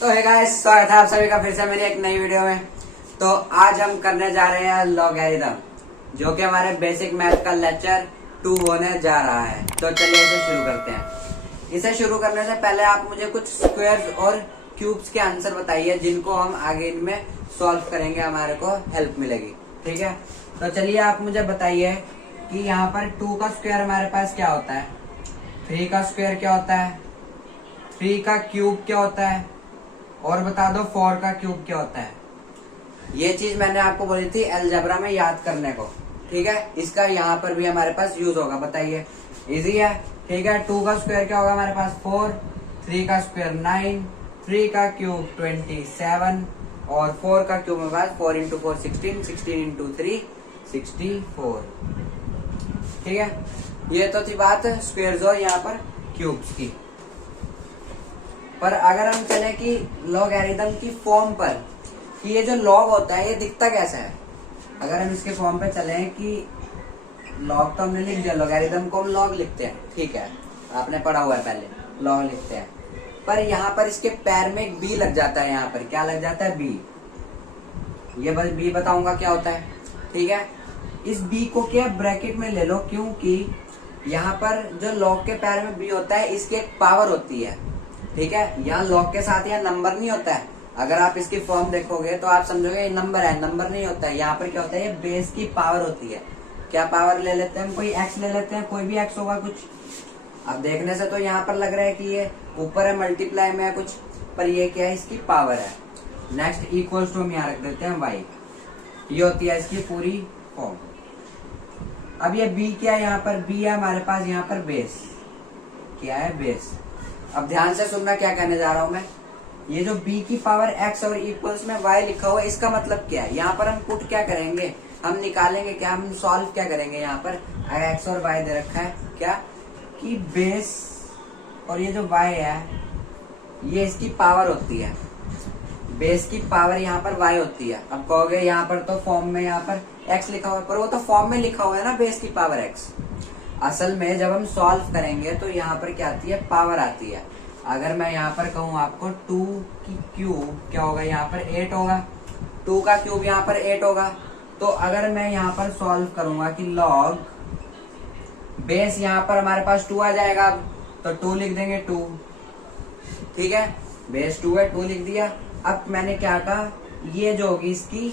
तो है गाइस, स्वागत है आप सभी का फिर से मेरी एक नई वीडियो में। तो आज हम करने जा रहे हैं लॉगरिथम, जो कि हमारे बेसिक मैथ का लेक्चर 2 होने जा रहा है। तो चलिए इसे शुरू करते हैं। इसे शुरू करने से पहले आप मुझे कुछ स्क्वायर्स और क्यूब्स के आंसर बताइए, जिनको हम आगे इनमें सॉल्व करेंगे, हमारे को हेल्प मिलेगी। ठीक है, तो चलिए आप मुझे बताइए कि यहाँ पर 2 का स्क्वायर हमारे पास क्या होता है, 3 का स्क्वायर क्या होता है, 3 का क्यूब क्या होता है, और बता दो 4 का क्यूब क्या होता है। ये चीज मैंने आपको बोली थी अलजेब्रा में याद करने को। ठीक है, इसका यहाँ पर भी हमारे पास यूज होगा। बताइए, इजी है। ठीक है, 2 का स्क्वायर क्या होगा हमारे पास 4, 3 का स्क्वायर 9, 3 का क्यूब 27 और 4 का क्यूब हमारे पास 4 इंटू 4 16, 16 इंटू 3 64। ठीक है, ये तो थी बात स्क्वायर्स और यहाँ पर क्यूब्स की। पर अगर हम चले कि लॉगरिथम की फॉर्म पर, कि ये जो लॉग होता है ये दिखता कैसा है, अगर हम इसके फॉर्म पे चले कि लॉग तो हमने लिख दिया, लॉगरिथम को हम लॉग लिखते हैं। ठीक है, आपने पढ़ा हुआ है पहले, लॉग लिखते हैं। पर यहाँ पर इसके पैर में एक बी लग जाता है। यहाँ पर क्या लग जाता है? बी। ये बस बी बताऊंगा क्या होता है। ठीक है, इस बी को क्या ब्रैकेट में ले लो, क्योंकि यहाँ पर जो लॉग के पैर में बी होता है, इसकी एक पावर होती है। ठीक है, यहाँ लॉग के साथ यहाँ नंबर नहीं होता है। अगर आप इसकी फॉर्म देखोगे तो आप समझोगे ये नंबर है, नंबर नहीं होता है। यहाँ पर क्या होता है, ये बेस की पावर होती है। क्या पावर ले लेते हैं हम? कोई एक्स ले लेते हैं, कोई भी एक्स होगा कुछ। अब देखने से तो यहाँ पर लग रहा है कि ये ऊपर है, मल्टीप्लाई में है कुछ, पर ये क्या है, इसकी पावर है। नेक्स्ट इक्वल्स टू हम यहाँ रख देते हैं वाई। ये होती है इसकी पूरी फॉर्म। अब ये बी क्या है, यहाँ पर बी है हमारे पास, यहाँ पर बेस क्या है, बेस। अब ध्यान से सुनना क्या कहने जा रहा हूं मैं। ये जो b की पावर x और इक्वल्स में y लिखा हुआ है, इसका मतलब क्या है? यहाँ पर हम पुट क्या करेंगे, हम निकालेंगे क्या, हम सॉल्व क्या करेंगे। यहाँ पर x और y दे रखा है क्या, कि बेस और ये जो y है ये इसकी पावर होती है। बेस की पावर यहाँ पर y होती है। अब कहोगे यहाँ पर तो फॉर्म में यहाँ पर x लिखा हुआ है, पर वो तो फॉर्म में लिखा हुआ है ना, बेस की पावर x। असल में जब हम सॉल्व करेंगे तो यहाँ पर क्या आती है, पावर आती है। अगर मैं यहाँ पर कहूँ आपको 2 की क्यूब क्या होगा, यहाँ पर 8 होगा। 2 का क्यूब यहाँ पर 8 होगा। तो अगर मैं यहाँ पर सॉल्व करूंगा कि लॉग बेस, यहाँ पर हमारे पास 2 आ जाएगा, अब तो 2 लिख देंगे 2। ठीक है, बेस 2 है, 2 लिख दिया। अब मैंने क्या कहा, ये जो होगी इसकी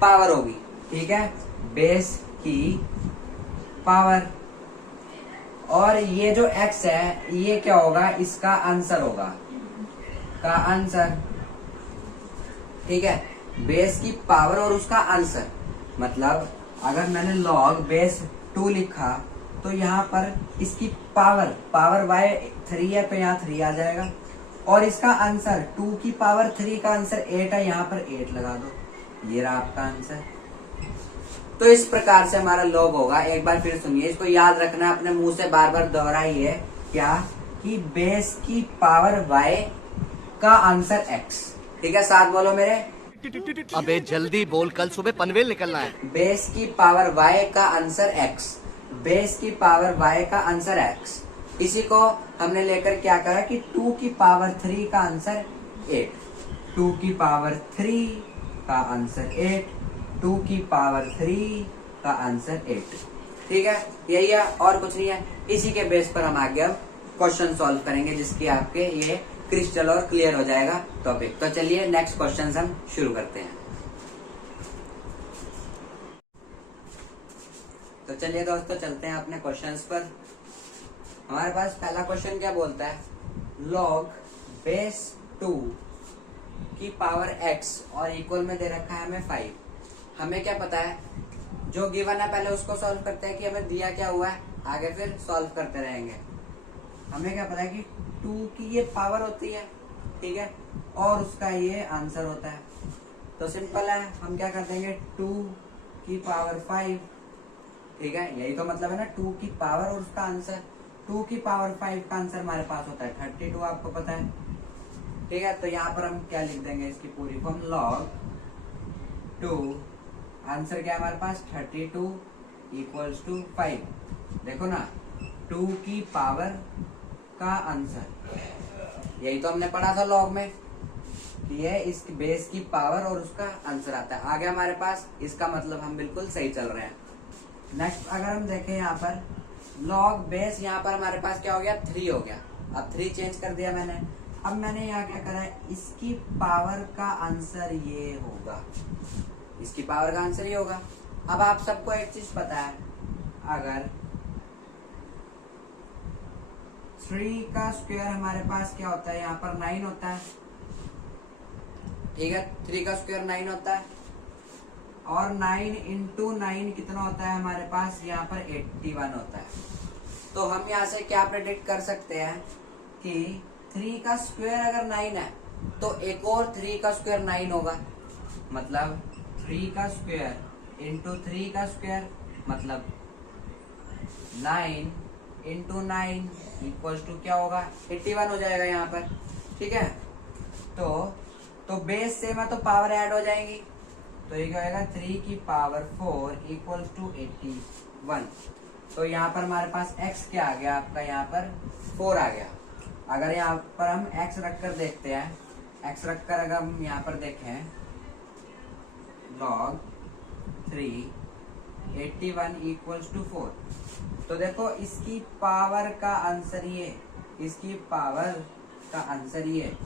पावर होगी। ठीक है, बेस की पावर, और ये जो x है ये क्या होगा, इसका आंसर होगा, का आंसर। ठीक है, बेस की पावर और उसका आंसर। मतलब अगर मैंने लॉग बेस 2 लिखा तो यहाँ पर इसकी पावर y 3 है, तो यहाँ 3 आ जाएगा। और इसका आंसर 2 की पावर 3 का आंसर 8 है, यहाँ पर 8 लगा दो। ये रहा आपका आंसर। तो इस प्रकार से हमारा लॉग होगा। एक बार फिर सुनिए, इसको याद रखना है, अपने मुंह से बार बार दोहराइए। क्या, कि बेस की पावर y का आंसर x। ठीक है, साथ बोलो मेरे। अबे जल्दी बोल, कल सुबह पनवेल निकलना है। बेस की पावर y का आंसर x, बेस की पावर y का आंसर x। इसी को हमने लेकर क्या करा कि 2 की पावर 3 का आंसर 8, 2 की पावर 3 का आंसर 8, 2 की पावर 3 का आंसर 8। ठीक है, यही है और कुछ नहीं है। इसी के बेस पर हम आगे अब क्वेश्चन सॉल्व करेंगे, जिसकी आपके ये क्रिस्टल और क्लियर हो जाएगा टॉपिक। तो चलिए नेक्स्ट क्वेश्चन हम शुरू करते हैं। तो चलिए दोस्तों, चलते हैं अपने क्वेश्चंस पर। हमारे पास पहला क्वेश्चन क्या बोलता है, लॉग बेस 2 की पावर x और इक्वल में दे रखा है हमें 5। हमें क्या पता है, जो गिवन है पहले उसको सॉल्व करते हैं कि हमें दिया क्या हुआ है, आगे फिर सॉल्व करते रहेंगे। हमें क्या पता है कि 2 की ये पावर होती है। ठीक है, और उसका ये आंसर होता है। तो सिंपल है, हम क्या कर देंगे, 2 की पावर 5। ठीक है, यही तो मतलब है ना, 2 की पावर और उसका आंसर। 2 की पावर 5 का आंसर हमारे पास होता है 32, आपको पता है। ठीक है, तो यहाँ पर हम क्या लिख देंगे, इसकी पूरी फॉर्म लॉग 2, आंसर क्या है हमारे पास 32 इक्वल्स टू 5। देखो ना, 2 की पावर का आंसर, यही तो हमने पढ़ा था लॉग में। ये इस बेस की पावर और उसका आंसर आता है। आगे हमारे पास इसका मतलब हम बिल्कुल सही चल रहे हैं। नेक्स्ट अगर हम देखें यहाँ पर लॉग बेस, यहाँ पर हमारे पास क्या हो गया 3 हो गया। अब 3 चेंज कर दिया मैंने। अब मैंने यहाँ क्या करा है, इसकी पावर का आंसर ये होगा, इसकी पावर का आंसर ये होगा। अब आप सबको एक चीज पता है, अगर 3 का स्क्वायर हमारे पास क्या होता है, यहाँ पर 9 होता है, ठीक है। 3 का स्क्वायर 9 होता है और 9 इंटू 9 कितना होता है हमारे पास, यहाँ पर 81 होता है। तो हम यहाँ से क्या प्रेडिक्ट कर सकते हैं कि 3 का स्क्वायर अगर 9 है तो एक और 3 का स्क्वायर 9 होगा, मतलब 3 का स्क्वायर इंटू 3 का स्क्वायर मतलब 9 इंटू 9 इक्वल्स टू क्या होगा 81 हो जाएगा यहाँ पर, ठीक है। तो बेस से में तो पावर ऐड हो जाएंगी, तो ये क्या होगा 3 की पावर 4 इक्वल्स टू 81। तो यहाँ पर हमारे पास x क्या आ गया आपका, यहाँ पर 4 आ गया। अगर यहाँ पर हम x रखकर देखते हैं, x रखकर अगर हम यहाँ पर देखें log 3 81 इक्वल्स टू 4, तो देखो इसकी पावर का आंसर ये, इसकी पावर का आंसर ये,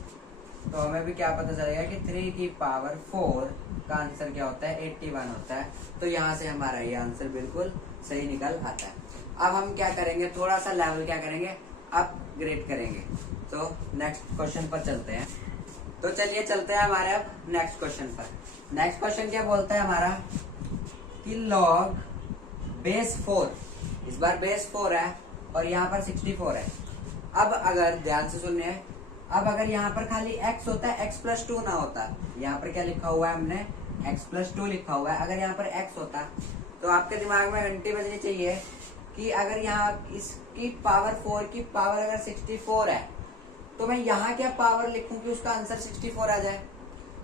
तो हमें भी क्या पता चलेगा कि 3 की पावर 4 का आंसर क्या होता है 81 होता है। तो यहाँ से हमारा ये आंसर बिल्कुल सही निकल आता है। अब हम क्या करेंगे, थोड़ा सा लेवल क्या करेंगे, अपग्रेड करेंगे। तो नेक्स्ट क्वेश्चन पर चलते हैं। तो चलिए चलते हैं हमारे अब नेक्स्ट क्वेश्चन पर। नेक्स्ट क्वेश्चन क्या बोलता है हमारा कि लॉग बेस 4, इस बार बेस 4 है और यहाँ पर 64 है। अब अगर ध्यान से सुनिए, अब अगर यहाँ पर खाली x होता है, x प्लस 2 ना होता, यहाँ पर क्या लिखा हुआ है हमने x प्लस 2 लिखा हुआ है। अगर यहाँ पर x होता तो आपके दिमाग में घंटी बजनी चाहिए कि अगर यहाँ इसकी पावर 4 की पावर अगर 64 है तो मैं यहाँ क्या पावर लिखूं कि उसका आंसर 64 आ जाए।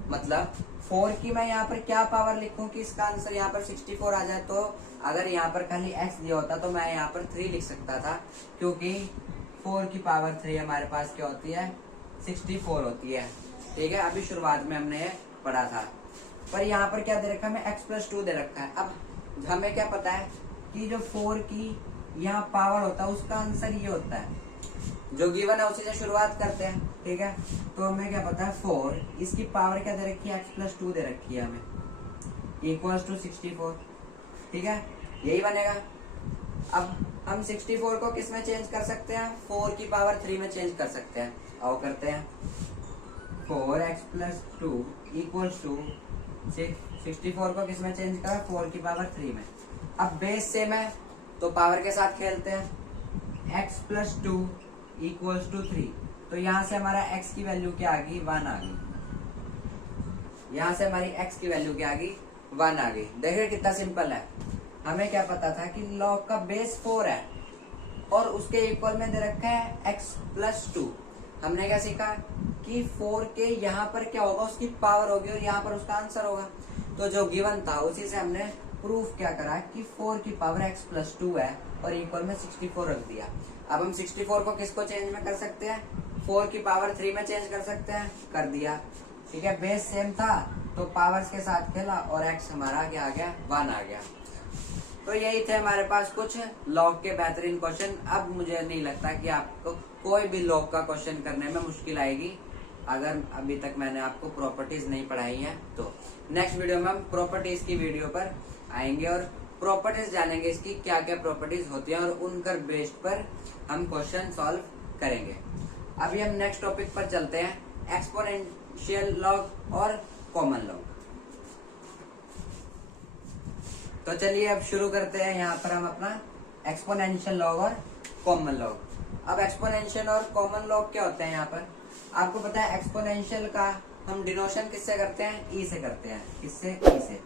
मतलब 4 की मैं यहाँ पर क्या पावर लिखूं कि इसका आंसर यहाँ पर 64 आ जाए। तो अगर यहाँ पर खाली x दिया होता तो मैं यहाँ पर 3 लिख सकता था, क्योंकि 4 की पावर 3 हमारे पास क्या होती है 64 होती है, ठीक है। अभी शुरुआत में हमने ये पढ़ा था। पर यहाँ पर क्या दे रखा है, हमें x प्लस 2 दे रखा है। अब हमें क्या पता है कि जो 4 की यहाँ पावर होता है उसका आंसर ये होता है, जो गिवन है उसी से शुरुआत करते हैं, ठीक है। तो हमें क्या पता है 4, इसकी पावर क्या दे रखी है x प्लस 2 दे रखी है हमें, इक्वल्स टू 64, ठीक है, यही बनेगा। अब हम 64 को किस में चेंज कर सकते हैं, 4 की पावर 3 में चेंज कर सकते हैं। आओ करते हैं, 4x प्लस 2 इक्वल्स टू 64 को किस में चेंज करा, 4 की पावर 3 में। अब बेस सेम है तो पावर के साथ खेलते हैं, x प्लस 2 इक्वल्स टू 3। तो यहाँ से हमारा x की वैल्यू क्या आ गई, 1 आ गई। यहाँ से हमारी x की वैल्यू क्या आ गई, 1 आ गई। देखिए कितना सिंपल है। हमें क्या पता था कि लॉग का बेस 4 है और उसके इक्वल में दे रखा है x प्लस 2। हमने क्या सीखा कि 4 के यहाँ पर क्या होगा, उसकी पावर होगी और यहाँ पर उसका आंसर होगा। तो जो गिवन था उसी से हमने प्रूफ क्या करा कि 4 की पावर x प्लस 2 है और इक्वल में 64 रख दिया। अब हम 64 को किसको चेंज में कर सकते हैं, 4 की पावर 3 में चेंज कर सकते हैं, कर दिया, ठीक है। बेस सेम था तो पावर्स के साथ खेला और x हमारा क्या आ गया, 1 आ गया। तो यही थे हमारे पास कुछ लॉग के बेहतरीन क्वेश्चन। अब मुझे नहीं लगता कि आपको कोई भी लॉग का क्वेश्चन करने में मुश्किल आएगी, अगर अभी तक मैंने आपको प्रॉपर्टीज नहीं पढ़ाई है तो। नेक्स्ट वीडियो में हम प्रॉपर्टीज की वीडियो पर आएंगे और प्रॉपर्टीज जानेंगे, इसकी क्या क्या प्रॉपर्टीज होती हैं और उनकर बेस्ड पर हम क्वेश्चन सॉल्व करेंगे। अभी हम नेक्स्ट टॉपिक पर चलते हैं, एक्सपोनेंशियल लॉग और कॉमन लॉग। तो चलिए अब शुरू करते हैं। यहाँ पर हम अपना एक्सपोनेंशियल लॉग और कॉमन लॉग। अब एक्सपोनेंशियल और कॉमन लॉग क्या होते हैं, यहाँ पर आपको पता है एक्सपोनेंशियल का हम डिनोशन किससे करते हैं, ई से करते हैं। किससे, ई से,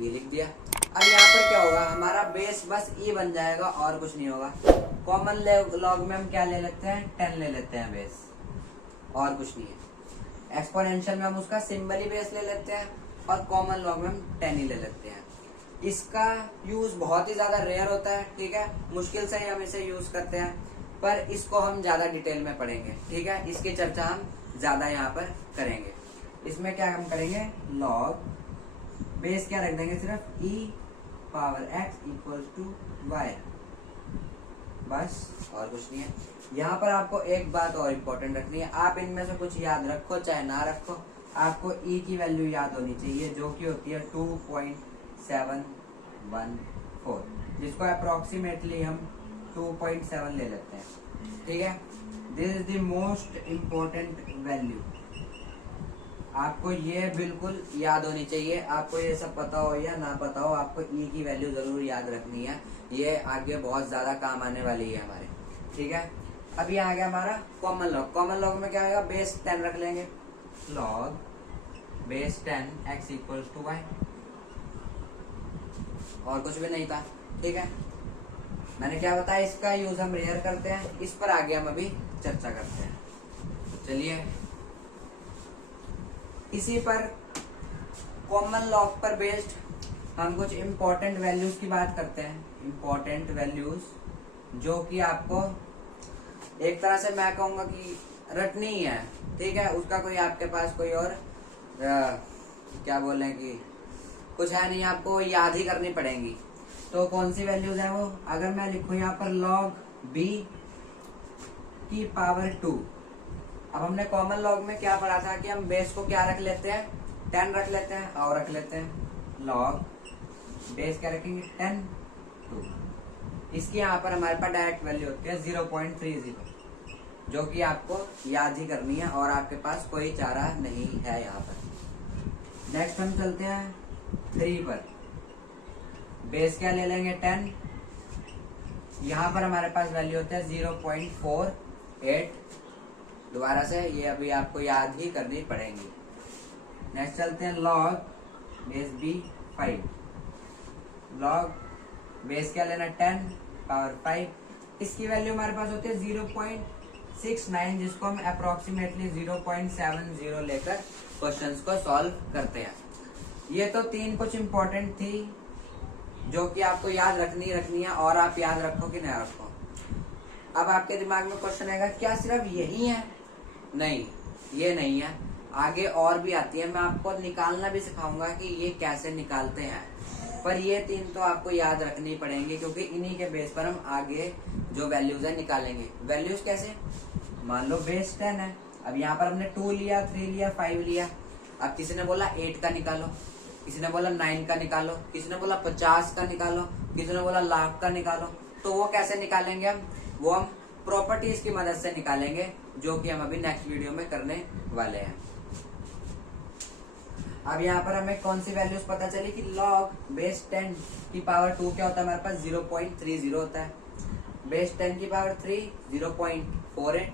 ये लिख दिया। अब यहाँ पर क्या होगा, हमारा बेस बस ई बन जाएगा और कुछ नहीं होगा। कॉमन लॉग में हम क्या ले लेते हैं, 10 ले लेते हैं बेस, और कुछ नहीं है। एक्सपोनेंशियल में हम उसका सिंबल ही बेस ले लेते हैं और कॉमन लॉग में हम 10 ही ले लेते हैं। इसका यूज बहुत ही ज्यादा रेयर होता है, ठीक है, मुश्किल से ही हम इसे यूज करते हैं। पर इसको हम ज्यादा डिटेल में पढ़ेंगे, ठीक है। इसकी चर्चा हम ज्यादा यहाँ पर करेंगे। इसमें क्या हम करेंगे, लॉग बेस क्या रख देंगे, सिर्फ e power x equal to y, बस और कुछ नहीं है। यहाँ पर आपको एक बात और इम्पोर्टेंट रखनी है, आप इनमें से कुछ याद रखो चाहे ना रखो, आपको e की वैल्यू याद होनी चाहिए जो कि होती है 2.714, जिसको अप्रोक्सीमेटली हम 2.7 ले लेते हैं, ठीक है। This is the most important value, आपको ये बिल्कुल याद होनी चाहिए। आपको ये सब पता हो या ना पता हो, आपको e की वैल्यू जरूर याद रखनी है, ये आगे बहुत ज्यादा काम आने वाली है हमारे, ठीक है। अब ये आ गया हमारा कॉमन लॉग। कॉमन लॉग में क्या आएगा, बेस 10 रख लेंगे, log base 10 x equal to y, और कुछ भी नहीं था, ठीक है। मैंने क्या बताया, इसका यूज हम रेयर करते हैं, इस पर आगे हम अभी चर्चा करते हैं। चलिए इसी पर कॉमन लॉग पर बेस्ड हम कुछ इम्पोर्टेंट वैल्यूज की बात करते हैं। इम्पोर्टेंट वैल्यूज जो कि आपको एक तरह से मैं कहूंगा कि रटनी ही है, ठीक है। उसका कोई आपके पास कोई और क्या बोलें कि कुछ है नहीं, आपको याद ही करनी पड़ेंगी। तो कौन सी वैल्यूज है वो, अगर मैं लिखूं यहाँ पर log b की पावर 2। अब हमने कॉमन लॉग में क्या पढ़ा था कि हम बेस को क्या रख लेते हैं, 10 रख लेते हैं और रख लेते हैं log बेस क्या रखेंगे 10 2। इसकी यहाँ पर हमारे पास डायरेक्ट वैल्यू होती है 0.30, जो कि आपको याद ही करनी है और आपके पास कोई चारा नहीं है यहाँ पर। नेक्स्ट हम चलते हैं 3 पर, बेस क्या ले लेंगे 10, यहाँ पर हमारे पास वैल्यू होता है 0.48। दोबारा से ये अभी आपको याद ही करनी पड़ेंगी। नेक्स्ट चलते हैं log base b 5, log base क्या लेना 10 पावर 5, इसकी वैल्यू हमारे पास होती है 0.69, जिसको हम अप्रोक्सीमेटली 0.70 लेकर क्वेश्चंस को सॉल्व करते हैं। ये तो 3 कुछ इंपॉर्टेंट थी जो कि आपको याद रखनी है, और आप याद रखो कि नहीं रखो। अब आपके दिमाग में क्वेश्चन आएगा, क्या सिर्फ यही है? नहीं, ये नहीं है, आगे और भी आती है। मैं आपको निकालना भी सिखाऊंगा कि ये कैसे निकालते हैं, पर ये 3 तो आपको याद रखनी पड़ेंगी, क्योंकि इन्हीं के बेस पर हम आगे जो वैल्यूज है निकालेंगे। वैल्यूज कैसे, मान लो बेस 10 है, अब यहाँ पर हमने 2 लिया, 3 लिया, 5 लिया। अब किसी ने बोला 8 का निकालो, किसी ने बोला 9 का निकालो, किसी ने बोला 50 का निकालो, किसी ने बोला लाख का निकालो। तो वो कैसे निकालेंगे हम, वो हम प्रॉपर्टीज की मदद से निकालेंगे, जो कि हम अभी नेक्स्ट वीडियो में करने वाले हैं। अब यहाँ पर हमें कौन सी वैल्यूज पता चली कि log बेस 10 की पावर 2 क्या होता है हमारे पास 0.30 होता है, बेस 10 की पावर 3 0.48,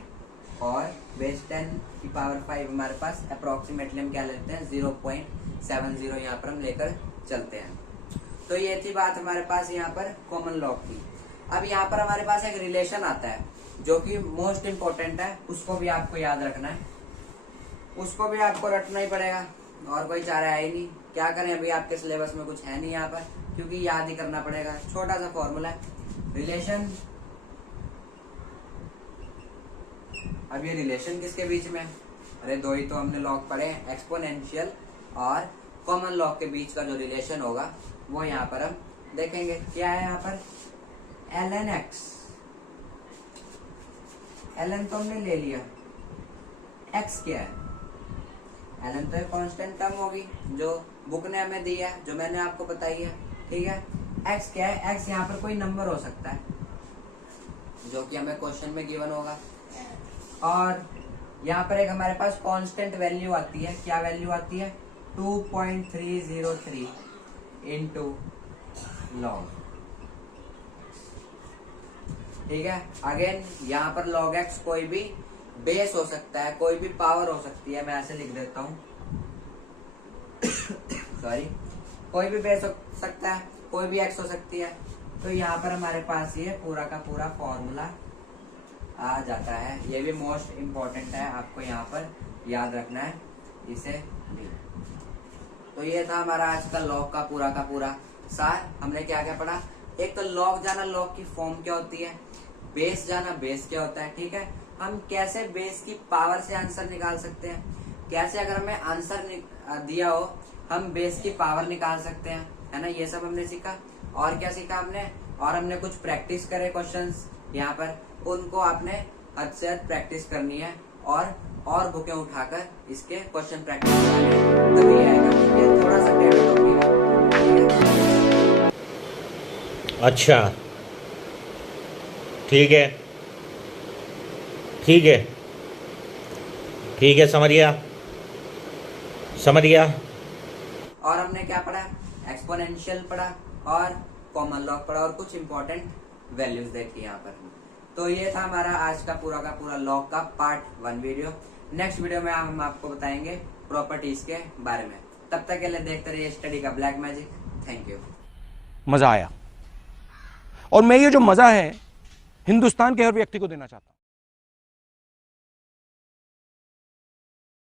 और बेस 10 की पावर 5 हमारे पास अप्रोक्सीमेटली हम क्या लेते हैं 0.70 यहाँ पर हम लेकर चलते हैं। तो ये थी बात हमारे पास यहाँ पर कॉमन लॉग की। अब यहाँ पर हमारे पास एक रिलेशन आता है जो कि मोस्ट इम्पोर्टेंट है, उसको भी आपको याद रखना है, उसको भी आपको रटना ही पड़ेगा, और कोई चारा है ही नहीं। क्या करें, अभी आपके सिलेबस में कुछ है नहीं यहाँ पर, क्योंकि याद ही करना पड़ेगा। छोटा सा फॉर्मूला है रिलेशन। अब ये रिलेशन किसके बीच में, अरे 2 ही तो हमने लॉग पढ़े, एक्सपोनेंशियल और कॉमन लॉग के बीच का जो रिलेशन होगा वो यहाँ पर हम देखेंगे। क्या है यहाँ पर ln x, ln तो हमने ले लिया, x क्या है, ln तो एक कांस्टेंट टर्म होगी जो बुक ने हमें दी है, जो मैंने आपको बताई है, ठीक है। x क्या है, x यहाँ पर कोई नंबर हो सकता है जो कि हमें क्वेश्चन में गिवन होगा, और यहाँ पर एक हमारे पास कांस्टेंट वैल्यू आती है। क्या वैल्यू आती है 2.303 इंटू लॉग, ठीक है। अगेन यहाँ पर log x कोई भी बेस हो सकता है, कोई भी पावर हो सकती है, मैं ऐसे लिख देता हूँ सॉरी, कोई भी बेस हो सकता है, कोई भी x हो सकती है। तो यहाँ पर हमारे पास ये पूरा का पूरा फॉर्मूला आ जाता है। ये भी मोस्ट इम्पोर्टेंट है, आपको यहाँ पर याद रखना है इसे भी। तो ये था हमारा आज का लॉग का पूरा सार। हमने क्या क्या पढ़ा, एक तो लॉग जाना, लॉग की फॉर्म क्या होती है, बेस जाना, बेस क्या होता है, ठीक है। हम कैसे बेस की पावर से आंसर निकाल सकते हैं, कैसे अगर हमें आंसर दिया हो हम बेस की पावर निकाल सकते हैं, है ना। ये सब हमने सीखा। और क्या सीखा हमने, और हमने कुछ प्रैक्टिस करे क्वेश्चंस यहाँ पर, उनको आपने हद से हद प्रैक्टिस करनी है और बुकें उठाकर इसके क्वेश्चन प्रैक्टिस करनी है, तभी आएगा। ये थोड़ा सा डेवलप होगा। अच्छा, ठीक है, ठीक है, ठीक है, समझ गया, समझ गया। और हमने क्या पढ़ा, एक्सपोनेंशियल पढ़ा और कॉमन लॉग पढ़ा और कुछ इंपॉर्टेंट वैल्यूज देखी यहाँ पर। तो ये था हमारा आज का पूरा लॉग का पार्ट 1 वीडियो। नेक्स्ट वीडियो में हम आपको बताएंगे प्रॉपर्टीज के बारे में। तब तक के लिए देखते रहिए स्टडी का ब्लैक मैजिक। Thank you. मजा आया, और मैं ये जो मजा है हिंदुस्तान के हर व्यक्ति को देना चाहता हूं।